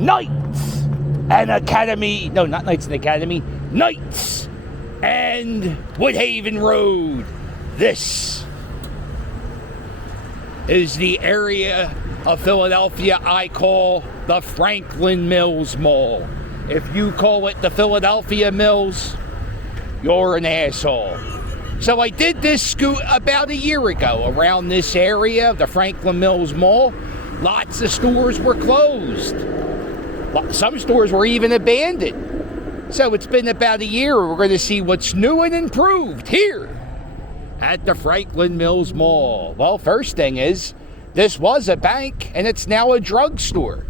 Knights and Academy. No, not Knights and Academy. Knights and Woodhaven Road. This is the area of Philadelphia I call the Franklin Mills Mall. If you call it the Philadelphia Mills, you're an asshole. So I did this scoot about a year ago around this area, the Franklin Mills Mall. Lots of stores were closed. Some stores were even abandoned. So it's been about a year. We're going to see what's new and improved here at the Franklin Mills Mall. Well, first thing is, this was a bank and it's now a drugstore.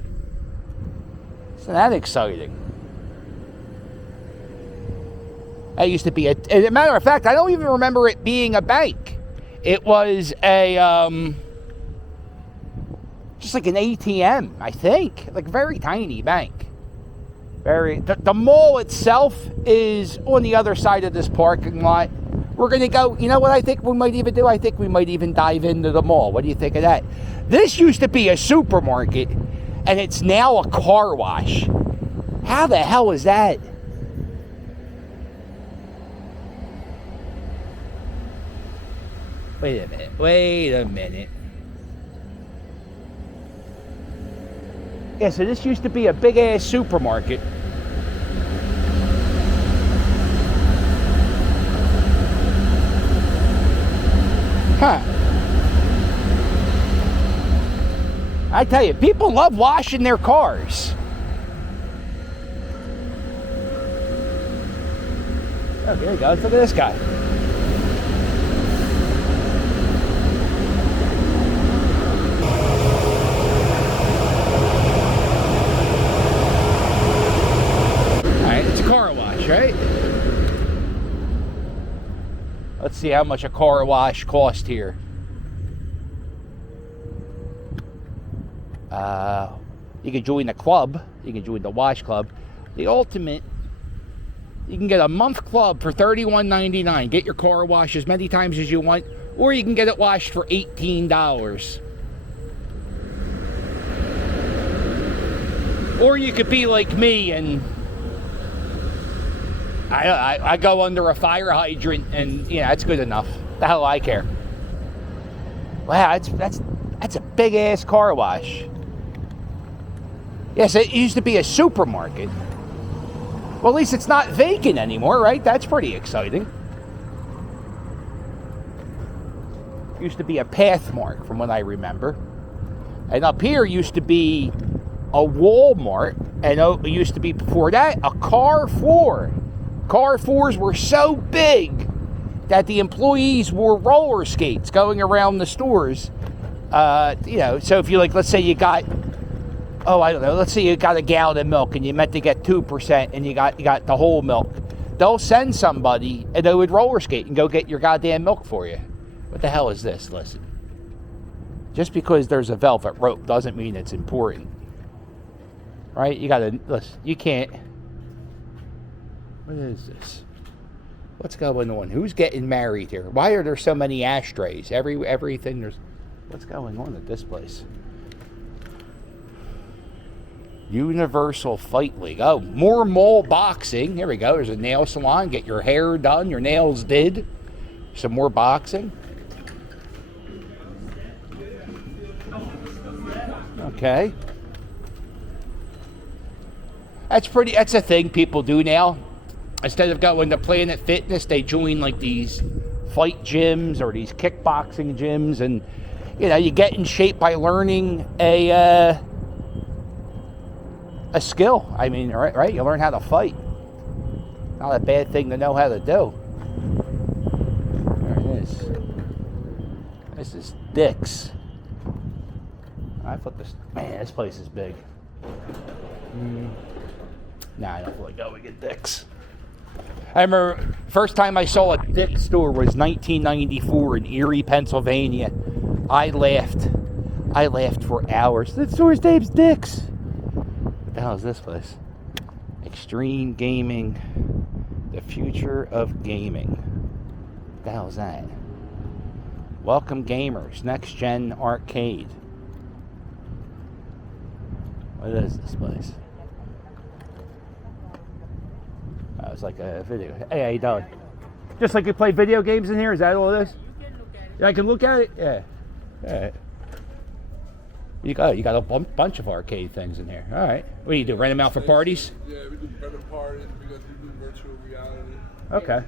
Isn't that exciting? That used to be as a matter of fact, I don't even remember it being a bank. It was a, just like an ATM, I think. Like a very tiny bank. The mall itself is on the other side of this parking lot. We're going to go, you know what I think we might even do? I think we might even dive into the mall. What do you think of that? This used to be a supermarket, and it's now a car wash. How the hell is that? Wait a minute. Yeah, so this used to be a big-ass supermarket. Huh. I tell you, people love washing their cars. Oh, there he goes. Look at this guy. Right? Let's see how much a car wash cost here. You can join the club. You can join the wash club. The ultimate, you can get a month club for $31.99. Get your car washed as many times as you want, or you can get it washed for $18. Or you could be like me and I go under a fire hydrant, and yeah, that's good enough. The hell I care. Wow, that's a big ass car wash. Yes, it used to be a supermarket. Well, at least it's not vacant anymore, right? That's pretty exciting. Used to be a Pathmark, from what I remember. And up here used to be a Walmart, and it used to be before that a Carrefour. Carrefours were so big that the employees wore roller skates going around the stores. So if you let's say you got, let's say you got a gallon of milk and you meant to get 2% and you got the whole milk. They'll send somebody and they would roller skate and go get your goddamn milk for you. What the hell is this? Listen. Just because there's a velvet rope doesn't mean it's important. Right? You gotta, listen, you can't. What is this? What's going on? Who's getting married here? Why are there so many ashtrays? Everything there's. What's going on at this place? Universal Fight League. Oh, more mall boxing. Here we go. There's a nail salon. Get your hair done. Your nails did. Some more boxing. Okay. That's a thing people do now. Instead of going to Planet Fitness, they join like these fight gyms or these kickboxing gyms, and you get in shape by learning a skill. I mean, right? You learn how to fight. Not a bad thing to know how to do. There it is. This is Dick's. I thought this place is big. Nah, I don't feel like going to get Dick's. I remember first time I saw a Dick's store was 1994 in Erie, Pennsylvania. I laughed for hours. The store's name's Dick's. What the hell is this place? Extreme Gaming. The future of gaming. What the hell is that? Welcome gamers. Next gen arcade. What is this place? Oh, it's like a video. Hey, how you doing? Just like you play video games in here? Is that all it is? Yeah, I can look at it? Yeah. All right. You got a bunch of arcade things in here. All right. What do you do? Rent them out for parties? Yeah, we do better parties. We do virtual reality. Okay.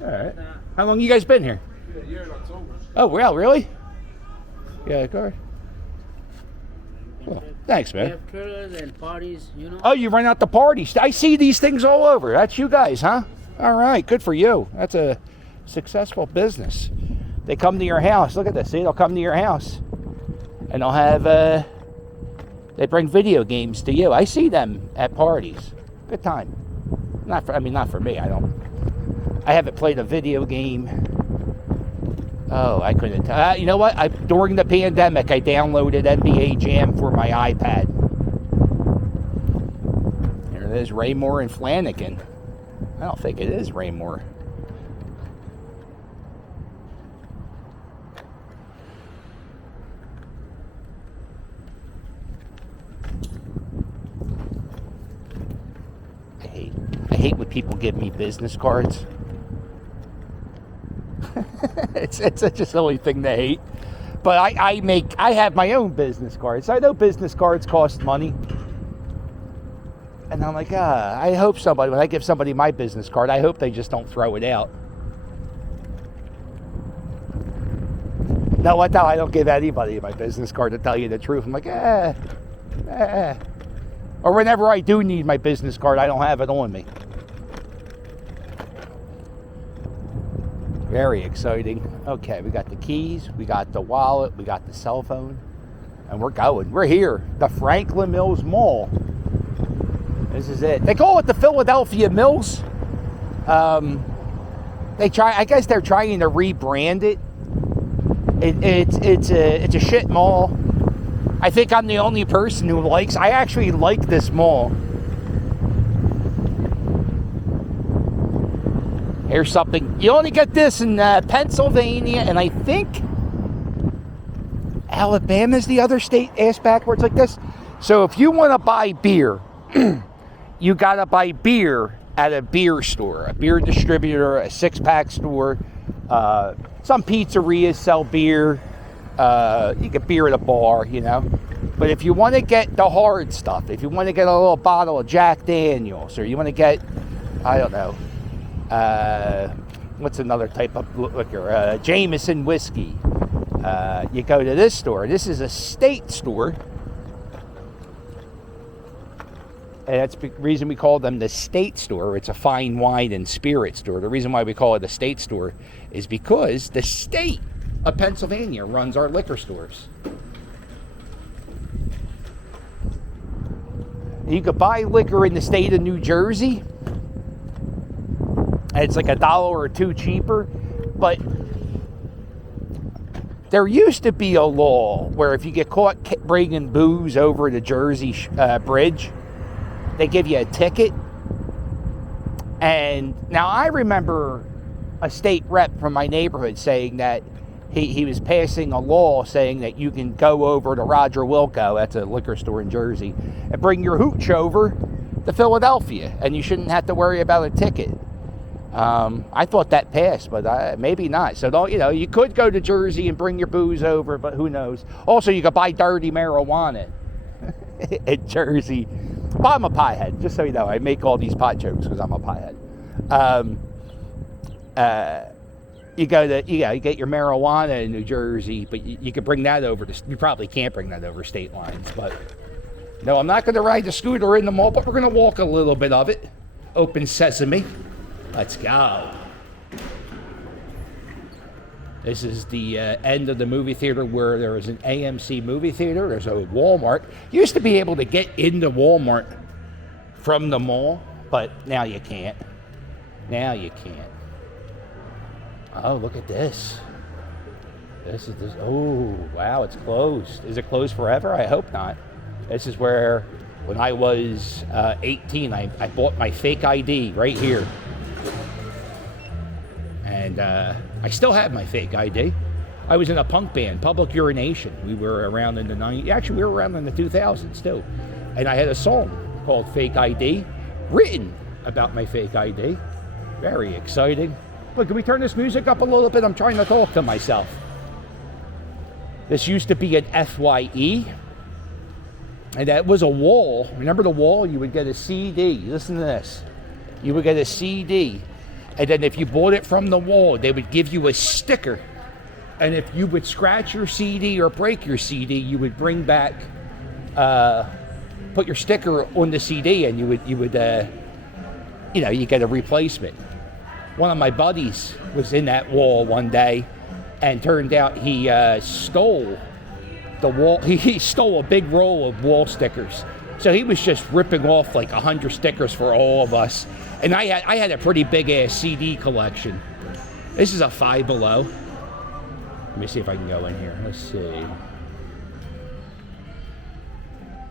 All right. How long you guys been here? Yeah, a year in October. Oh, well, really? Yeah, go ahead. Well, thanks, man. We have trailers and parties, you know. Oh, you rent out the parties. I see these things all over. That's you guys, huh? All right. Good for you. That's a successful business. They come to your house. Look at this. See, they'll come to your house. And they'll have, they bring video games to you. I see them at parties. Good time. Not for me. I haven't played a video game. Oh, I couldn't tell. You know what? During the pandemic, I downloaded NBA Jam for my iPad. Here it is, Raymore and Flanagan. I don't think it is Raymore. I hate when people give me business cards. it's just the only thing they hate. But I have my own business cards. I know business cards cost money. And I'm like, I hope somebody, when I give somebody my business card, I hope they just don't throw it out. No, I don't give anybody my business card, to tell you the truth. I'm like, Or whenever I do need my business card, I don't have it on me. Very exciting. Okay, we got the keys, we got the wallet, we got the cell phone, and we're going. We're here, the Franklin Mills Mall. This is it. They call it the Philadelphia Mills. I guess they're trying to rebrand it. It's a shit mall. I think I'm the only person who I actually like this mall. Here's something. You only get this in Pennsylvania, and I think Alabama's the other state, ass backwards like this. So if you want to buy beer, you got to buy beer at a beer store, a beer distributor, a six-pack store. Some pizzerias sell beer. You get beer at a bar, you know. But if you want to get the hard stuff, if you want to get a little bottle of Jack Daniels, or you want to get, I don't know, what's another type of liquor? Jameson whiskey. You go to this store. This is a state store. And that's the reason we call them the state store. It's a fine wine and spirit store. The reason why we call it a state store is because the state of Pennsylvania runs our liquor stores. You could buy liquor in the state of New Jersey. And it's like $1 or $2 cheaper. But there used to be a law where if you get caught bringing booze over the Jersey Bridge, they give you a ticket. And now I remember a state rep from my neighborhood saying that he was passing a law saying that you can go over to Roger Wilco, that's a liquor store in Jersey, and bring your hooch over to Philadelphia, and you shouldn't have to worry about a ticket. I thought that passed, but maybe not. So don't, you could go to Jersey and bring your booze over, but who knows? Also, you could buy dirty marijuana in Jersey. Well, I'm a pothead, just so you know. I make all these pot jokes because I'm a pothead. You get your marijuana in New Jersey, but you could bring that over you probably can't bring that over state lines. But no, I'm not going to ride the scooter in the mall, but we're going to walk a little bit of it. Open sesame. Let's go. This is the end of the movie theater where there is an AMC movie theater. There's a Walmart. You used to be able to get into Walmart from the mall, but now you can't. Now you can't. Oh, look at this. This. Oh, wow, it's closed. Is it closed forever? I hope not. This is where, when I was 18, I bought my fake ID right here. And I still have my fake ID. I was in a punk band, Public Urination. We were around in the 90s. Actually, we were around in the 2000s, too. And I had a song called Fake ID, written about my fake ID. Very exciting. Look, can we turn this music up a little bit? I'm trying to talk to myself. This used to be an FYE, and that was a wall. Remember the wall? You would get a CD. Listen to this. You would get a CD, and then if you bought it from the wall, they would give you a sticker. And if you would scratch your CD or break your CD, you would bring back, put your sticker on the CD, and you would, you get a replacement. One of my buddies was in that wall one day, and turned out he stole the wall. He stole a big roll of wall stickers. So he was just ripping off like 100 stickers for all of us. And I had a pretty big ass CD collection. This is a Five Below. Let me see if I can go in here. Let's see.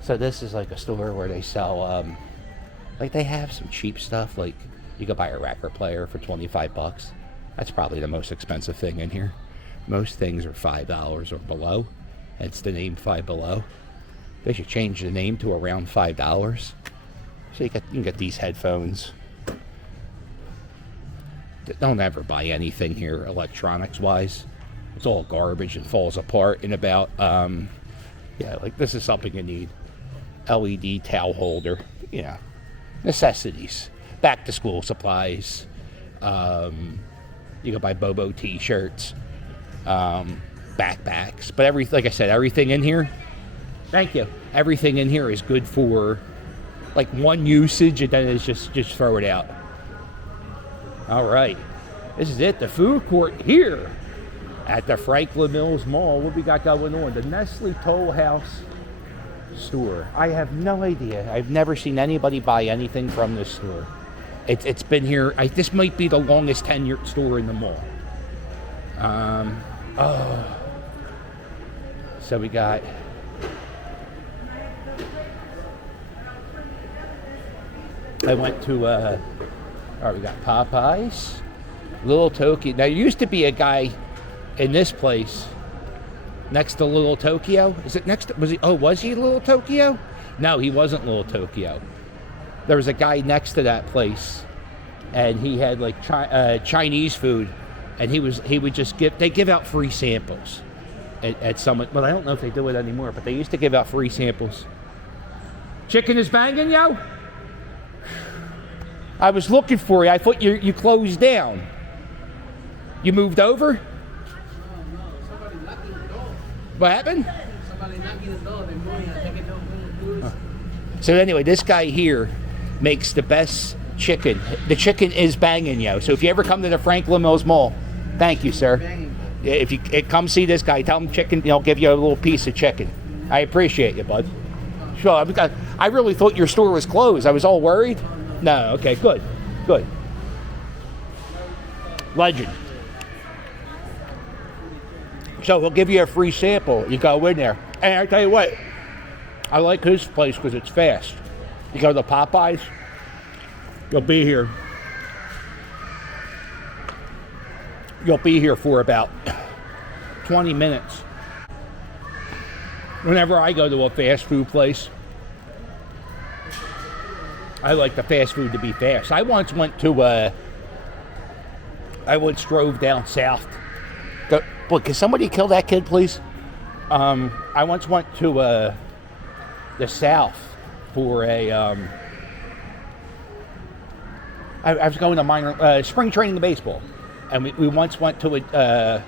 So this is like a store where they sell, like they have some cheap stuff. Like you could buy a record player for $25. That's probably the most expensive thing in here. Most things are $5 or below. Hence the name Five Below. They should change the name to around $5. So you can get these headphones. Don't ever buy anything here electronics wise. It's all garbage and falls apart in about, like this is something you need. LED towel holder, necessities. Back to school supplies. You can buy Bobo t-shirts, backpacks, but like I said, everything in here, thank you. Everything in here is good for like one usage, and then it's just throw it out. All right, this is it, the food court here at the Franklin Mills Mall. What we got going on? The Nestle Toll House store. I have no idea. I've never seen anybody buy anything from this store. It's been here. This might be the longest tenured store in the mall. So we got we got Popeyes, Little Tokyo. Now, there used to be a guy in this place next to Little Tokyo. Is it next to, was he Little Tokyo? No, he wasn't Little Tokyo. There was a guy next to that place, and he had like Chinese food, and he would just give out free samples at some. Well, I don't know if they do it anymore, but they used to give out free samples. Chicken is banging, yo. I was looking for you. I thought you closed down. You moved over? No, somebody knocking the door. What happened? Somebody knocking the door. They're moving. I think it don't move. So anyway, this guy here makes the best chicken. The chicken is banging, yo. So if you ever come to the Franklin Mills Mall, thank you, sir. Banging. If you come see this guy, tell him chicken. He'll give you a little piece of chicken. I appreciate you, bud. Sure. I really thought your store was closed. I was all worried. No. Okay. Good. Legend. So he'll give you a free sample. You go in there, and I tell you what, I like his place because it's fast. You go to Popeyes, you'll be here. You'll be here for about 20 minutes. Whenever I go to a fast food place, I like the fast food to be fast. I once drove down south. Boy, can somebody kill that kid, please? I once went to the south for a. I was going to spring training baseball, and we once went to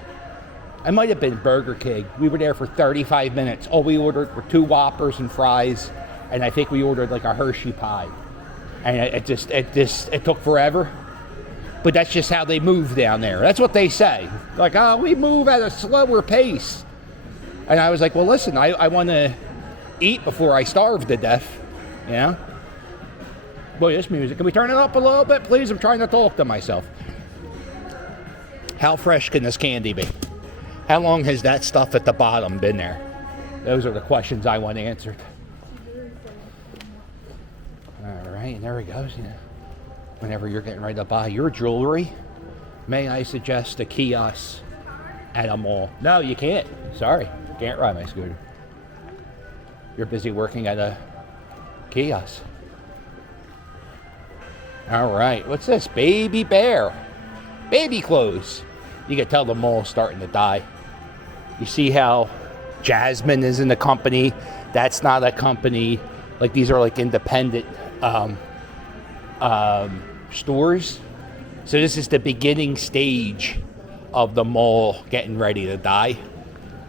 I might have been Burger King. We were there for 35 minutes. All we ordered were 2 Whoppers and fries, and I think we ordered like a Hershey pie. And it took forever. But that's just how they move down there. That's what they say. Like, we move at a slower pace. And I was like, well, listen, I want to eat before I starve to death. Boy, this music. Can we turn it up a little bit, please? I'm trying to talk to myself. How fresh can this candy be? How long has that stuff at the bottom been there? Those are the questions I want answered. All right, and there he goes. Whenever you're getting ready to buy your jewelry, may I suggest a kiosk at a mall? No, you can't. Sorry, can't ride my scooter. You're busy working at a tortillas. All right, what's this? Baby bear. Baby clothes. You can tell the mall's starting to die. You see how Jasmine is in the company? That's not a company. Like, these are like independent stores. So this is the beginning stage of the mall getting ready to die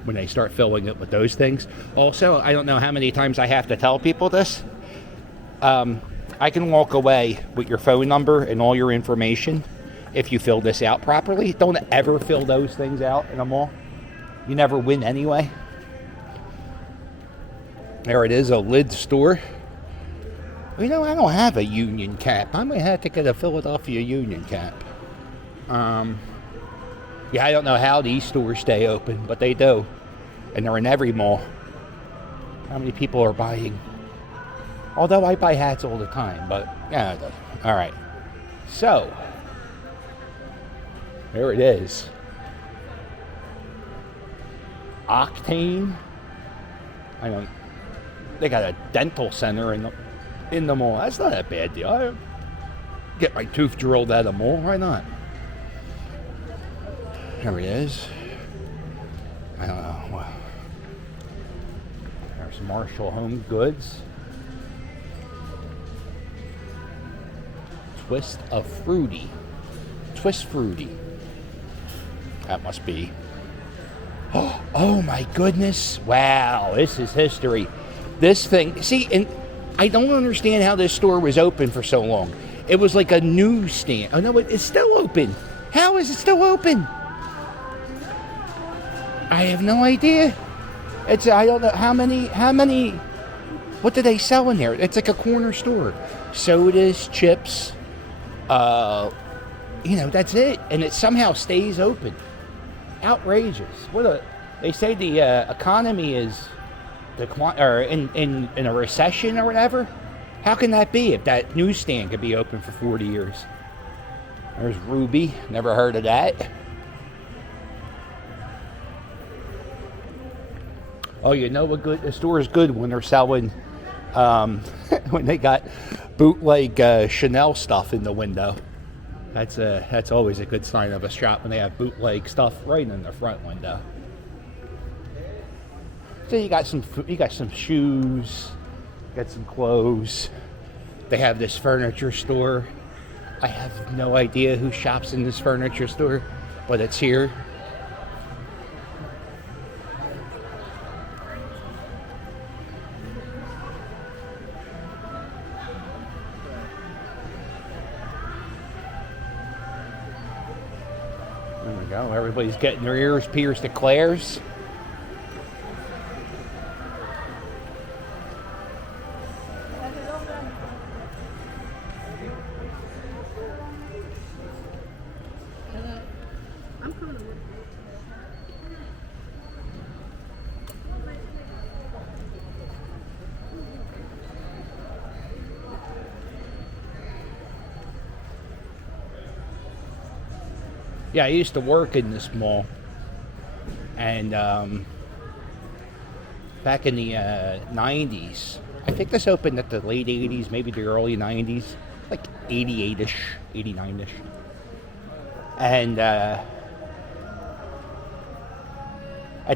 when they start filling it with those things. Also, I don't know how many times I have to tell people this. I can walk away with your phone number and all your information if you fill this out properly. Don't ever fill those things out in a mall. You never win anyway. There it is, a lid store. You know, I don't have a Union cap. I might have to get a Philadelphia Union cap. Yeah, I don't know how these stores stay open, but they do. And they're in every mall. How many people are buying? Although I buy hats all the time, but yeah, it doesn't. All right. So, there it is. Octane. They got a dental center in the mall. That's not a bad deal. I get my tooth drilled at a mall. Why not? There it is. I don't know. Well, there's Marshall Home Goods. Twist Fruity. That must be. Oh my goodness. Wow, this is history. This thing, see, and I don't understand how this store was open for so long. It was like a newsstand. Oh no, it's still open. How is it still open? I have no idea. I don't know how many, what do they sell in there? It's like a corner store. Sodas, chips, that's it. And it somehow stays open. Outrageous. They say the economy is in a recession or whatever. How can that be if that newsstand could be open for 40 years? There's Ruby. Never heard of that. Oh, you know what the store is good when they're selling, when they got bootleg Chanel stuff in the window. That's always a good sign of a shop when they have bootleg stuff right in the front window. So you got some shoes, got some clothes. They have this furniture store. I have no idea who shops in this furniture store, but it's here. There we go. Everybody's getting their ears pierced at Claire's. Yeah, I used to work in this mall, and back in the 90s, I think this opened at the late 80s, maybe the early 90s, like 88-ish, 89-ish, and at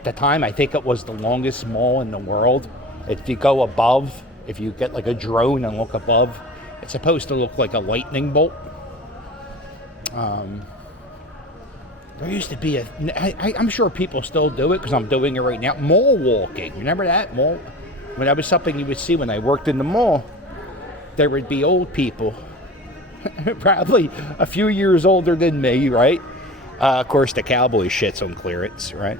the time, I think it was the longest mall in the world. If you go above, if you get like a drone and look above, it's supposed to look like a lightning bolt. There used to be I'm sure people still do it because I'm doing it right now. Mall walking. Remember that? Mall? When that was something you would see when I worked in the mall. There would be old people, probably a few years older than me, right? Of course, the cowboy shit's on clearance, right?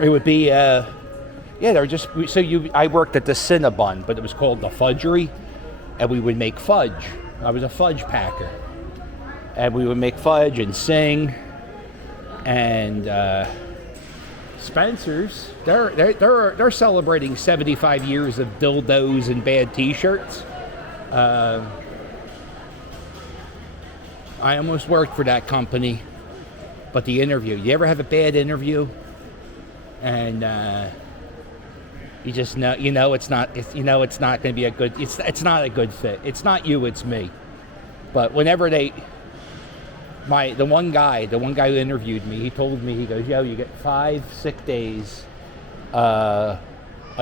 It would be, they're just, I worked at the Cinnabon, but it was called the Fudgery, and we would make fudge. I was a fudge packer. And we would make fudge and sing, and Spencer's, they're celebrating 75 years of dildos and bad T-shirts. I almost worked for that company, but the interview. You ever have a bad interview, and You just know, it's not. It's not going to be a good. It's not a good fit. It's not you. It's me. But whenever the one guy who interviewed me, he told me, he goes, "Yo, you get 5 sick days a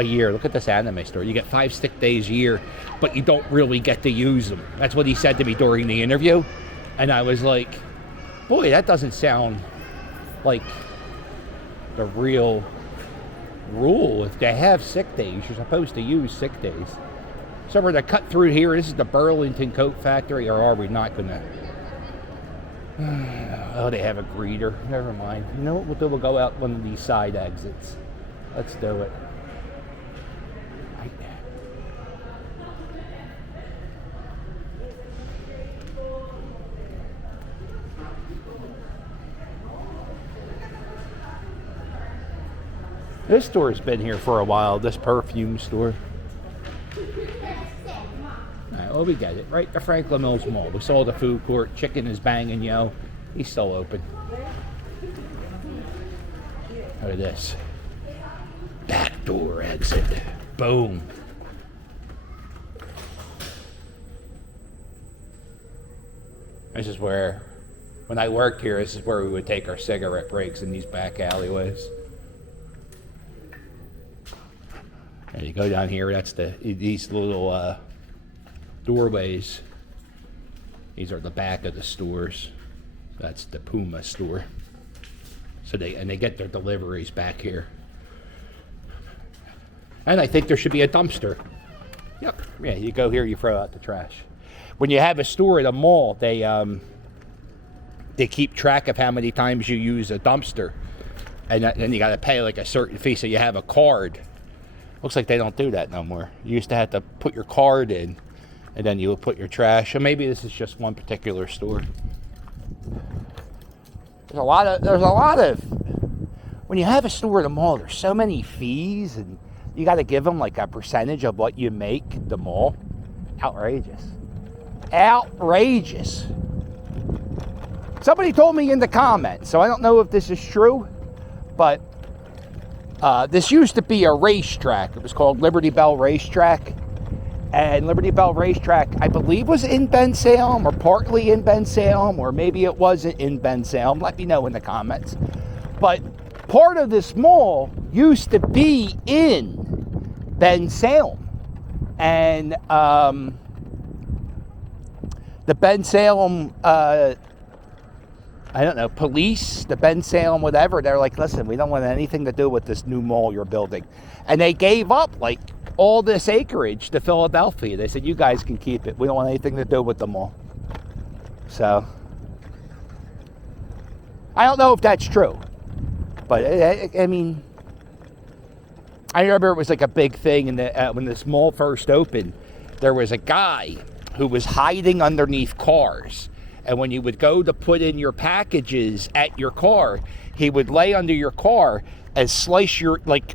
year. Look at this anime story. You get 5 sick days a year, but you don't really get to use them." That's what he said to me during the interview, and I was like, "Boy, that doesn't sound like the real rule. If they have sick days, you're supposed to use sick days." So we're going to cut through here. This is the Burlington Coat Factory, or are we not going to? Oh, they have a greeter. Never mind. You know what we'll do? We'll go out one of these side exits. Let's do it. This store's been here for a while, this perfume store. Alright, well, we get it. Right, the Franklin Mills Mall. We saw the food court. Chicken is banging, yo. He's still open. Look at this. Back door exit. Boom. This is where, when I worked here, this is where we would take our cigarette breaks, in these back alleyways. And you go down here, that's these little doorways. These are the back of the stores. That's the Puma store. So they get their deliveries back here. And I think there should be a dumpster. Yep. Yeah, you go here, you throw out the trash. When you have a store at a mall, they keep track of how many times you use a dumpster. And then you got to pay like a certain fee, so you have a card. Looks like they don't do that no more. You used to have to put your card in, and then you would put your trash. Or maybe this is just one particular store. There's a lot of. When you have a store at a mall, there's so many fees, and you got to give them like a percentage of what you make at the mall. Outrageous. Outrageous. Somebody told me in the comments, so I don't know if this is true, but this used to be a racetrack. It was called Liberty Bell Racetrack. And Liberty Bell Racetrack, I believe, was in Bensalem, or partly in Bensalem, or maybe it wasn't in Bensalem. Let me know in the comments. But part of this mall used to be in Bensalem. And the Bensalem, I don't know, police, the Bensalem, whatever, they're like, listen, we don't want anything to do with this new mall you're building. And they gave up, like, all this acreage to Philadelphia. They said, you guys can keep it. We don't want anything to do with the mall. So, I don't know if that's true. But, I mean, I remember it was like a big thing in when this mall first opened. There was a guy who was hiding underneath cars. And when you would go to put in your packages at your car, he would lay under your car and slice the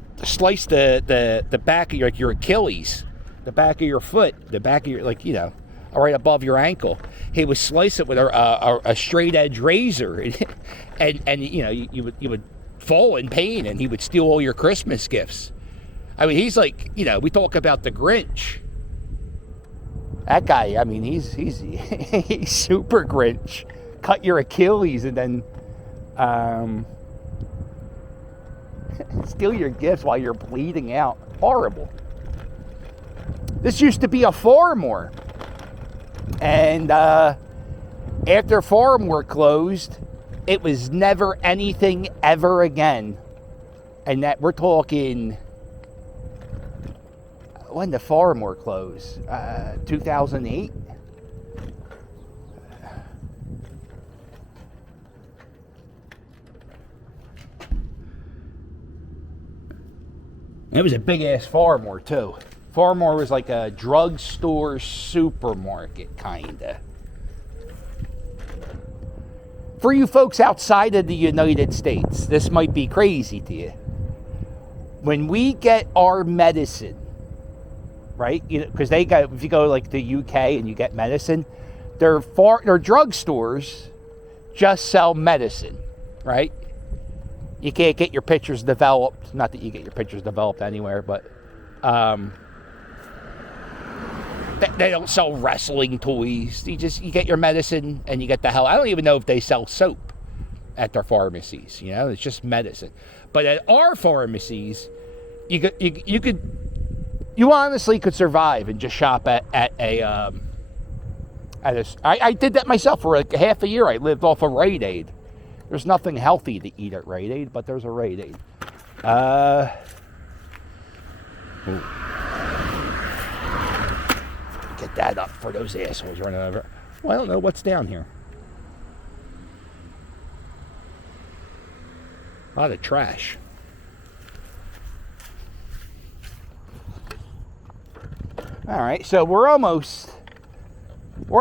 back of your Achilles, the back of your foot, the back of your, right above your ankle. He would slice it with a straight edge razor, and you would fall in pain, and he would steal all your Christmas gifts. I mean, he's like, we talk about the Grinch. That guy, I mean, he's super Grinch. Cut your Achilles and then steal your gifts while you're bleeding out. Horrible. This used to be a Farmore. And after Farmore closed, it was never anything ever again. And that we're talking... When did Farmore close? 2008? It was a big-ass Farmore, too. Farmore was like a drugstore supermarket, kinda. For you folks outside of the United States, this might be crazy to you. When we get our medicine, right? Because if you go like the UK and you get medicine, their drugstores just sell medicine, right? You can't get your pictures developed. Not that you get your pictures developed anywhere, but They don't sell wrestling toys. You get your medicine and you get the hell. I don't even know if they sell soap at their pharmacies. You know, it's just medicine. But at our pharmacies, you honestly could survive and just shop at a. I did that myself for like half a year. I lived off of Rite Aid. There's nothing healthy to eat at Rite Aid, but there's a Rite Aid. Get that up for those assholes running over. Well, I don't know what's down here. A lot of trash. All right, so we're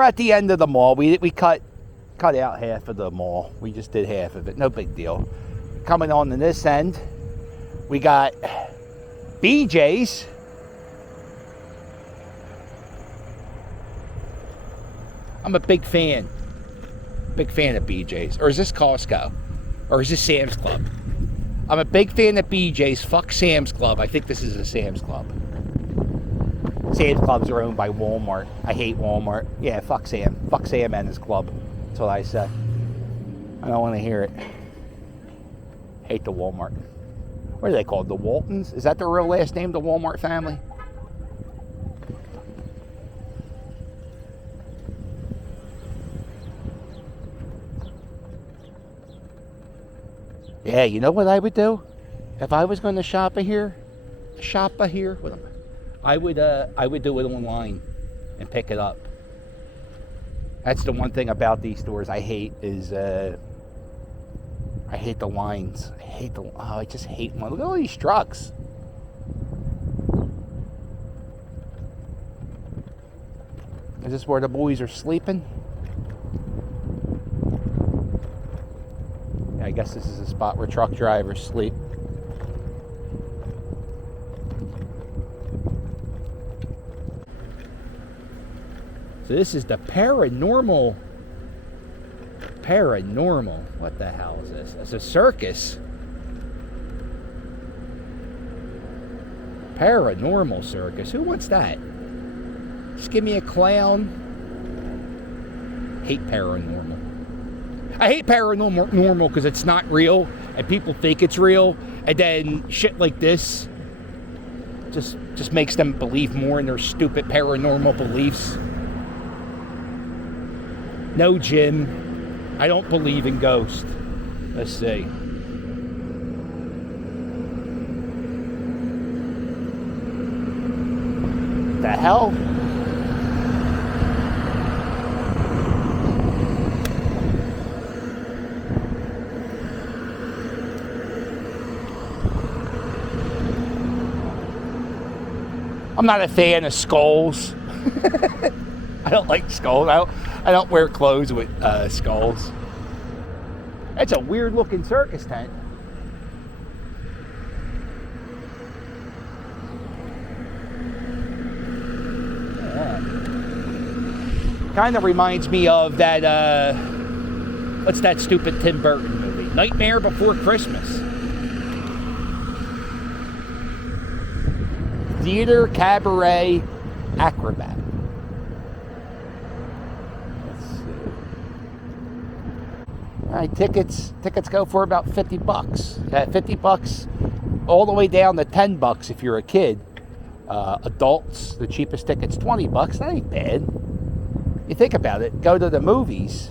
at the end of the mall. We cut out half of the mall. We just did half of it. No big deal. Coming on to this end, we got BJ's. I'm a big fan of BJ's. Or is this Costco? Or is this Sam's Club? I'm a big fan of BJ's. Fuck Sam's Club. I think this is a Sam's Club. Sam's Clubs are owned by Walmart. I hate Walmart. Yeah, fuck Sam. Fuck Sam and his club. That's what I say. I don't want to hear it. Hate the Walmart. What are they called? The Waltons? Is that their real last name, the Walmart family? Yeah, you know what I would do? If I was going to shop here, I would do it online and pick it up. That's the one thing about these stores I hate is I hate the lines. I just hate them. Look at all these trucks. Is this where the boys are sleeping? Yeah, I guess this is a spot where truck drivers sleep. So this is the Paranormal. What the hell is this? It's a circus. Paranormal circus. Who wants that? Just give me a clown. Hate paranormal. I hate paranormal because it's not real and people think it's real, and then shit like this just makes them believe more in their stupid paranormal beliefs. No, Jim. I don't believe in ghosts. Let's see. The hell? I'm not a fan of skulls. I don't like skulls. I don't wear clothes with skulls. That's a weird looking circus tent. Yeah. Kind of reminds me of that, what's that stupid Tim Burton movie? Nightmare Before Christmas. Theater, cabaret, acrobat. All right, tickets go for about $50. At $50, all the way down to $10 if you're a kid. Adults, the cheapest ticket's $20. That ain't bad. You think about it. Go to the movies.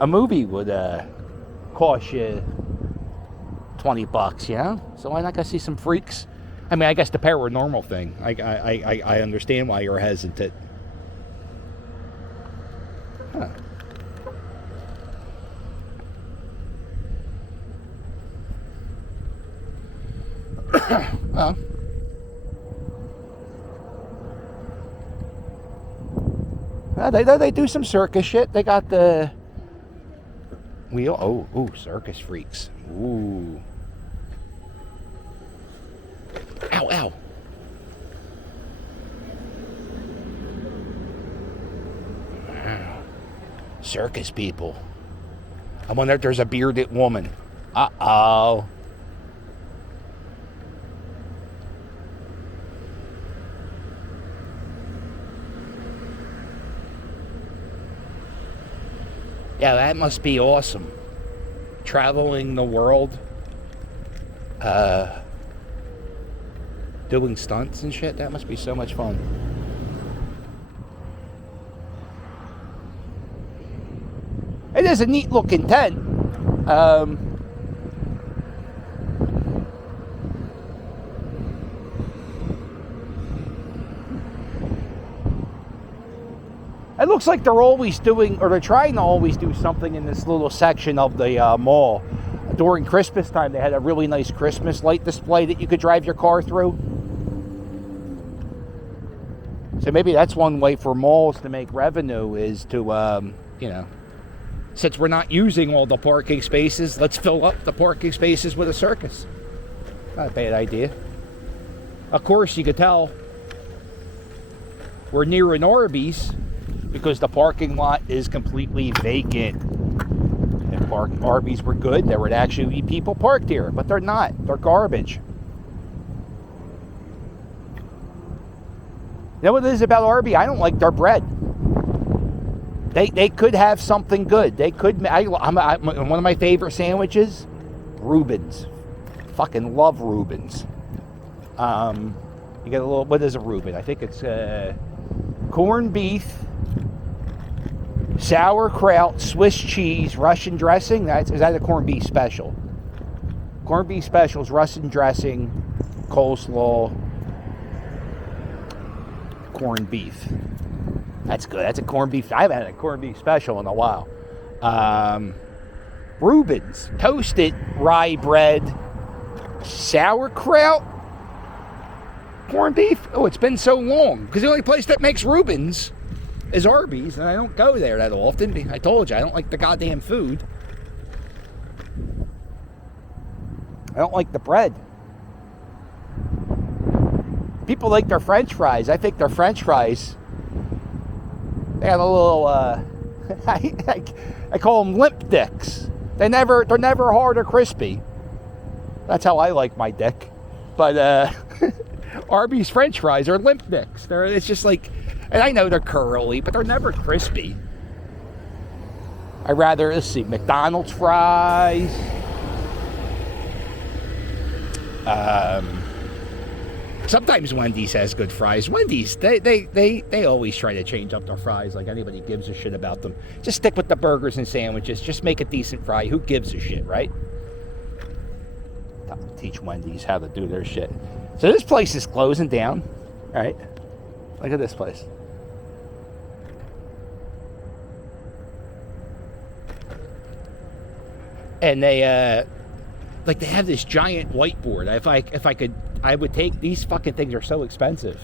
A movie would cost you $20, you know. So why not go see some freaks? I mean, I guess the paranormal thing. I understand why you're hesitant. Huh. Well, they do some circus shit. They got the wheel. Oh, circus freaks. Ooh. Ow. Wow. Circus people. I wonder if there's a bearded woman. Uh-oh. Yeah, that must be awesome. Traveling the world, doing stunts and shit. That must be so much fun. It is a neat looking tent. It looks like they're always doing, or they're trying to always do something in this little section of the mall. During Christmas time, they had a really nice Christmas light display that you could drive your car through. So maybe that's one way for malls to make revenue is to, since we're not using all the parking spaces, let's fill up the parking spaces with a circus. Not a bad idea. Of course, you could tell we're near an Arby's because the parking lot is completely vacant. If Arby's were good, there would actually be people parked here, but they're not. They're garbage. You know what it is about Arby's? I don't like their bread. They could have something good. They could. One of my favorite sandwiches, Reubens. Fucking love Reubens. You get a little. What is a Reuben? I think it's corned beef, sauerkraut, Swiss cheese, Russian dressing. Is that a corned beef special? Corned beef specials, Russian dressing, coleslaw, corned beef. That's good. That's a corned beef. I haven't had a corned beef special in a while. Reubens, toasted rye bread, sauerkraut, corned beef. Oh, it's been so long because the only place that makes Reubens is Arby's, and I don't go there that often. I told you I don't like the goddamn food. I don't like the bread. People like their French fries. I think their French fries, they got a little, I call them limp dicks. They're never hard or crispy. That's how I like my dick. But Arby's French fries are limp dicks. It's just like, and I know they're curly, but they're never crispy. I'd rather, let's see, McDonald's fries. Sometimes Wendy's has good fries. Wendy's, they always try to change up their fries like anybody gives a shit about them. Just stick with the burgers and sandwiches. Just make a decent fry. Who gives a shit, right? Teach Wendy's how to do their shit. So this place is closing down, right? Look at this place. And they have this giant whiteboard. If I could, I would take these fucking things are so expensive,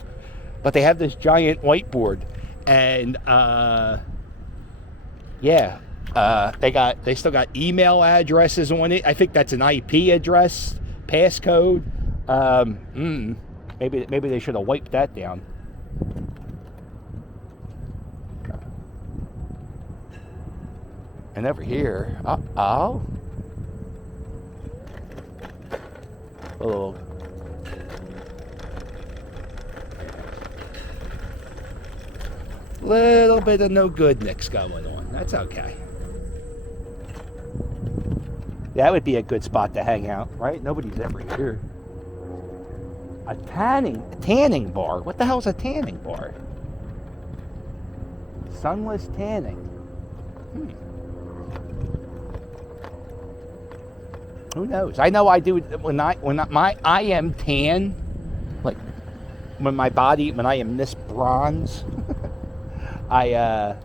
but they have this giant whiteboard, and they still got email addresses on it. I think that's an IP address, passcode. Maybe they should have wiped that down. And over here, oh. Little bit of no good mix going on. That's okay. That would be a good spot to hang out, right? Nobody's ever here. A tanning bar. What the hell is a tanning bar? Sunless tanning. Who knows? I know I do when I am tan, like when I am this bronze, I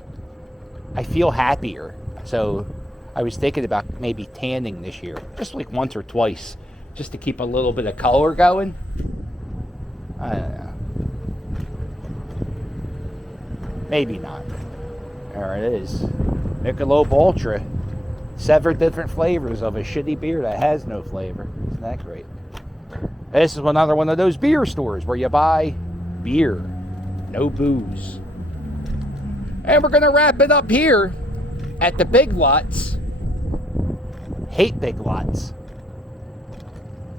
feel happier. So I was thinking about maybe tanning this year, just like once or twice, just to keep a little bit of color going. I don't know. Maybe not. There it is. Michelob Ultra. 7 different flavors of a shitty beer that has no flavor. Isn't that great? This is another one of those beer stores where you buy beer, no booze. And we're going to wrap it up here at the Big Lots. Hate Big Lots.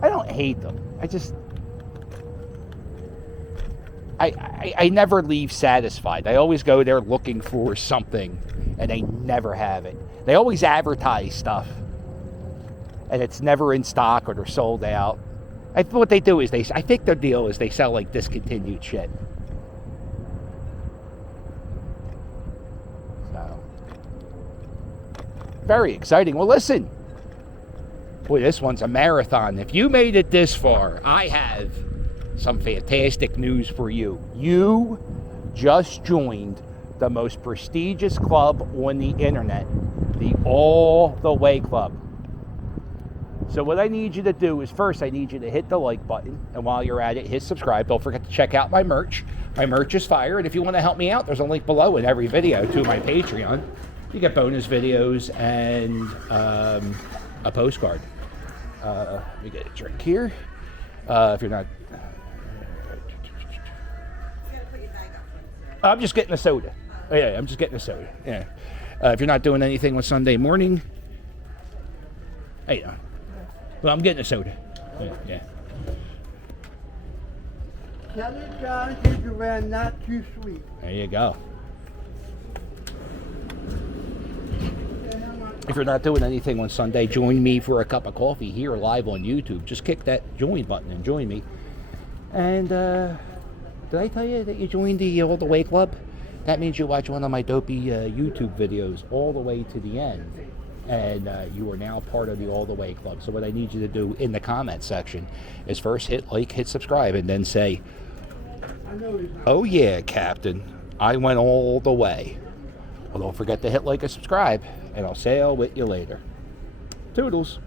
I don't hate them. I never leave satisfied. I always go there looking for something, and they never have it. They always advertise stuff, and it's never in stock or they're sold out. What they do is I think their deal is they sell like discontinued shit. So, very exciting. Well, listen. Boy, this one's a marathon. If you made it this far, I have some fantastic news for you. You just joined the most prestigious club on the internet, the All the Way Club. So what I need you to do is first I need you to hit the like button, and while you're at it, hit subscribe. Don't forget to check out my merch. My merch is fire, and if you want to help me out, there's a link below in every video to my Patreon. You get bonus videos and a postcard. Let me get a drink here. If you're not... I'm just getting a soda. Oh, yeah, I'm just getting a soda. Yeah. If you're not doing anything on Sunday morning, hey, well, I'm getting a soda. Yeah. Tell it, John, kids around not too sweet. There you go. If you're not doing anything on Sunday, join me for a cup of coffee here live on YouTube. Just click that join button and join me. And did I tell you that you joined the All the Way Club? That means you watch one of my dopey YouTube videos all the way to the end. And you are now part of the All the Way Club. So what I need you to do in the comment section is first hit like, hit subscribe, and then say, oh yeah, Captain, I went all the way. Well, don't forget to hit like and subscribe, and I'll sail with you later. Toodles.